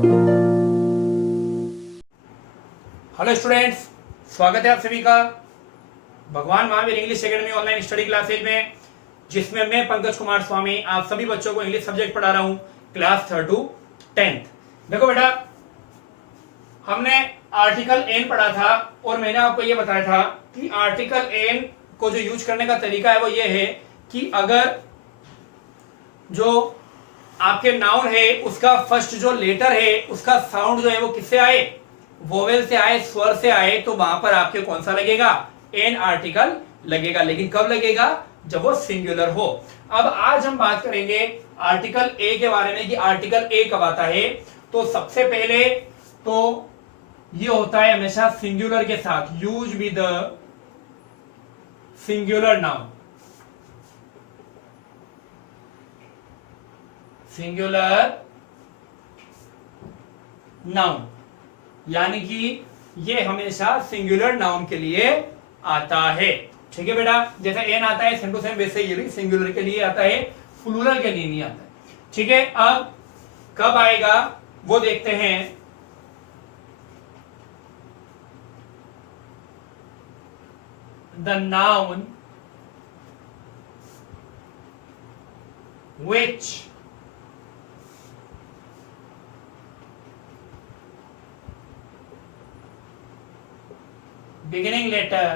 Hello students, स्वागत है आप सभी का भगवान Mahavir English academy online study classes में, जिसमें मैं पंकज कुमार स्वामी आप सभी बच्चों को इंग्लिश सब्जेक्ट पढ़ा रहा हूं, क्लास 3rd to 10th। देखो बेटा, हमने आर्टिकल एन पढ़ा था और मैंने आपको यह बताया था कि आर्टिकल एन को जो यूज करने का तरीका है वो ये है कि अगर जो आपके नाउन है उसका फर्स्ट जो लेटर है उसका साउंड जो है वो किससे आए, वोवेल से आए, स्वर से आए, तो वहां पर आपके कौन सा लगेगा, एन आर्टिकल लगेगा। लेकिन कब लगेगा, जब वो सिंगुलर हो। अब आज हम बात करेंगे आर्टिकल ए के बारे में कि आर्टिकल ए कब आता है। तो सबसे पहले तो ये होता है हमेशा सिंगुलर के साथ, use with singular noun, singular noun, यानी कि ये हमेशा सिंगुलर नाउन के लिए आता है। ठीक है बेटा, जैसे एन आता है सेम टू सेम वैसे ये भी सिंगुलर के लिए आता है, प्लूरल के लिए नहीं आता है। ठीक है, अब कब आएगा वो देखते हैं। The noun which beginning letter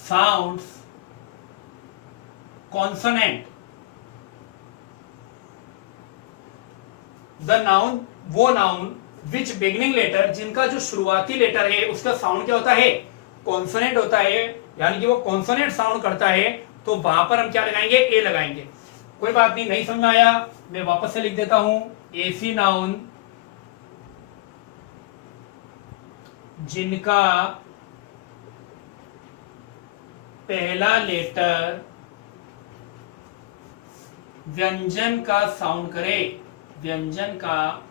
sounds consonant। The noun, वो नाउन विच बिगिनिंग लेटर, जिनका जो शुरुआती लेटर है उसका साउंड क्या होता है, कॉन्सोनेंट होता है, यानी कि वो कॉन्सोनेंट साउंड करता है, तो वहां पर हम क्या लगाएंगे, ए लगाएंगे। कोई बात नहीं समझ में आया, मैं वापस से लिख देता हूं, ऐसी नाउन जिनका पहला लेटर व्यंजन का साउंड करे, व्यंजन का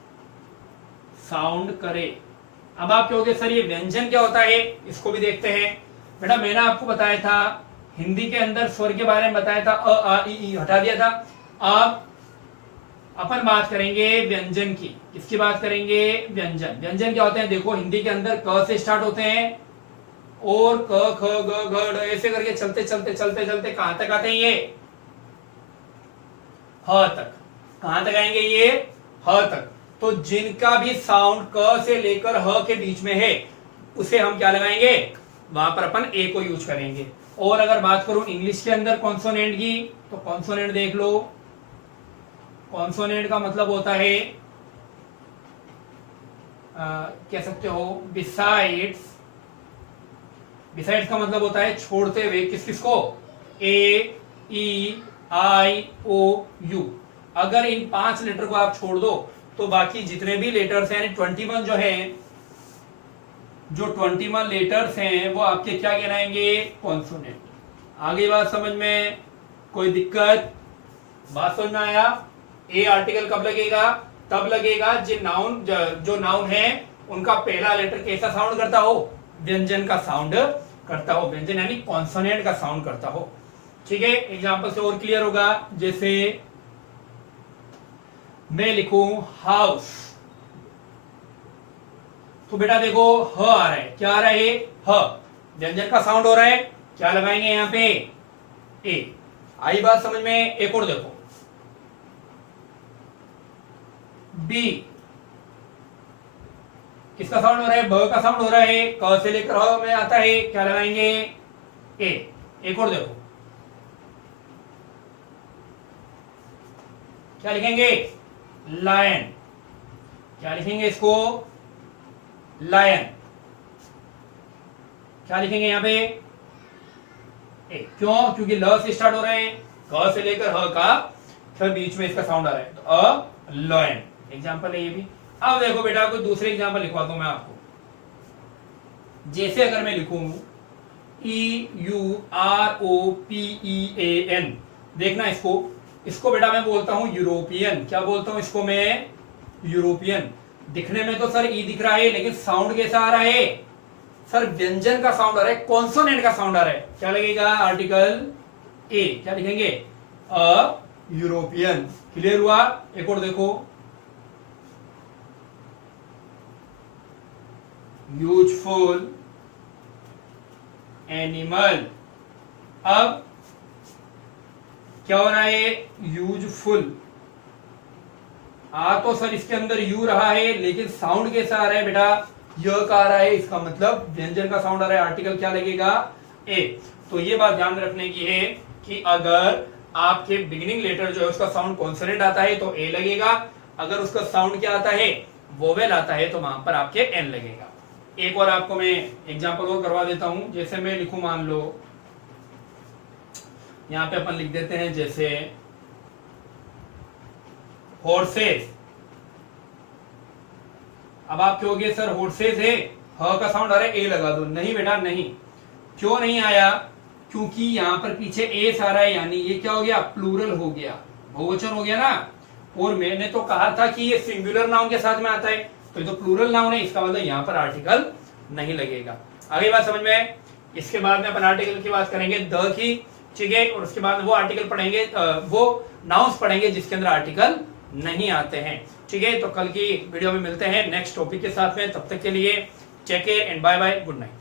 साउंड करे। अब आप कहोगे सर ये व्यंजन क्या होता है, इसको भी देखते हैं। बेटा मैंने आपको बताया था हिंदी के अंदर स्वर के बारे में बताया था, अ आ इ ई हटा दिया था। अब अपन बात करेंगे व्यंजन की। किसकी बात करेंगे, व्यंजन। व्यंजन क्या होते हैं, देखो हिंदी के अंदर क से स्टार्ट होते हैं और क ख ग घ ढ ऐसे करके चलते चलते चलते चलते कहां तक आते हैं, ये ह तक। कहां तक आएंगे, ये ह तक। तो जिनका भी साउंड क से लेकर ह के बीच में है उसे हम क्या लगाएंगे, वहां पर अपन ए को यूज करेंगे। और अगर बात करूं इंग्लिश के अंदर कॉन्सोनेंट की, तो कॉन्सोनेंट देख लो। कॉन्सोनेंट का मतलब होता है कह सकते हो बिसाइड्स। बिसाइड्स का मतलब होता है छोड़ते हुए, किस किस को, ए ई आई ओ यू। अगर इन 5 लेटर को आप छोड़ दो तो बाकी जितने भी लेटर्स हैं, 21 जो है, जो 21 लेटर्स हैं वो आपके क्या कहलाएंगे, कॉन्सोनेंट। आगे बात समझ में, कोई दिक्कत, बात समझ में आया। ए आर्टिकल कब लगेगा, तब लगेगा जो नाउन है उनका पहला लेटर कैसा साउंड करता हो, व्यंजन का साउंड करता हो, व्यंजन यानी कॉन्सोनेंट का साउंड करता हो। ठीक है, एग्जांपल से और क्लियर होगा। जैसे मैं लिखूं हाउस, तो बेटा देखो ह आ रहा है, क्या आ रहा है, ह, व्यंजन का साउंड हो रहा है, क्या लगाएंगे यहां पे, ए। आई बात समझ में। एक और देखो, बी, किसका साउंड हो रहा है, ब का साउंड हो रहा है, क से लेकर ह में आता है, क्या लगाएंगे, ए। एक और देखो, क्या लिखेंगे, लायन, क्या लिखेंगे इसको, लायन, क्या लिखेंगे यहां पे, ए। क्यों, क्योंकि ल से स्टार्ट हो रहे हैं, क से लेकर ह का फिर बीच में इसका साउंड आ रहा है, तो अ लॉयन। एग्जाम्पल है ये भी। अब देखो बेटा कोई दूसरे एग्जाम्पल लिखवा दूं मैं आपको। जैसे अगर मैं लिखूं E U R O P E A N, देखना इसको बेटा मैं बोलता हूं यूरोपियन। क्या बोलता हूं इसको मैं, यूरोपियन। दिखने में तो सर ई दिख रहा है, लेकिन साउंड कैसा आ रहा है, सर व्यंजन का साउंड आ रहा है, कॉन्सोनेंट का साउंड आ रहा है। क्या लगेगा, आर्टिकल ए। क्या लिखेंगे, अ यूरोपियन। क्लियर हुआ। एक और देखो, यूजफुल एनिमल। अब क्या हो रहा है, यूजफुल तो सर इसके अंदर यू रहा है, लेकिन साउंड कैसा आ रहा है बेटा, य का आ रहा है, इसका मतलब व्यंजन का साउंड आ रहा है, आर्टिकल क्या लगेगा, ए। तो ये बात ध्यान रखने की है कि अगर आपके बिगिनिंग लेटर जो है उसका साउंड कॉन्सोनेंट आता है तो ए लगेगा, अगर उसका साउंड क्या आता है, वोवेल आता है, तो वहां पर आपके एन लगेगा। एक और आपको मैं एग्जांपल और करवा देता हूं, जैसे मैं लिखूं, मान लो यहां पे अपन लिख देते हैं जैसे हॉर्सेस। अब आप कहोगे सर हॉर्सेस है, ह का साउंड आ रहा है, ए लगा दो। नहीं बेटा नहीं, क्यों नहीं आया, क्योंकि यहां पर पीछे एस आ रहा है, यानी ये क्या हो गया, प्लूरल हो गया, बहुवचन हो गया ना। और मैंने तो कहा था कि ये सिंगुलर नाउन के साथ में आता है, तो ये तो प्लूरल नाउन है, इसका मतलब यहाँ पर आर्टिकल नहीं लगेगा। आगे बात समझ में। इसके बाद में अपन आर्टिकल की बात करेंगे द की, ठीक है, और उसके बाद वो आर्टिकल पढ़ेंगे, वो नाउन्स पढ़ेंगे जिसके अंदर आर्टिकल नहीं आते हैं, ठीक है। तो कल की वीडियो में मिलते हैं नेक्स्ट टॉपिक के साथ में, तब तक के लिए take care and bye bye, good night.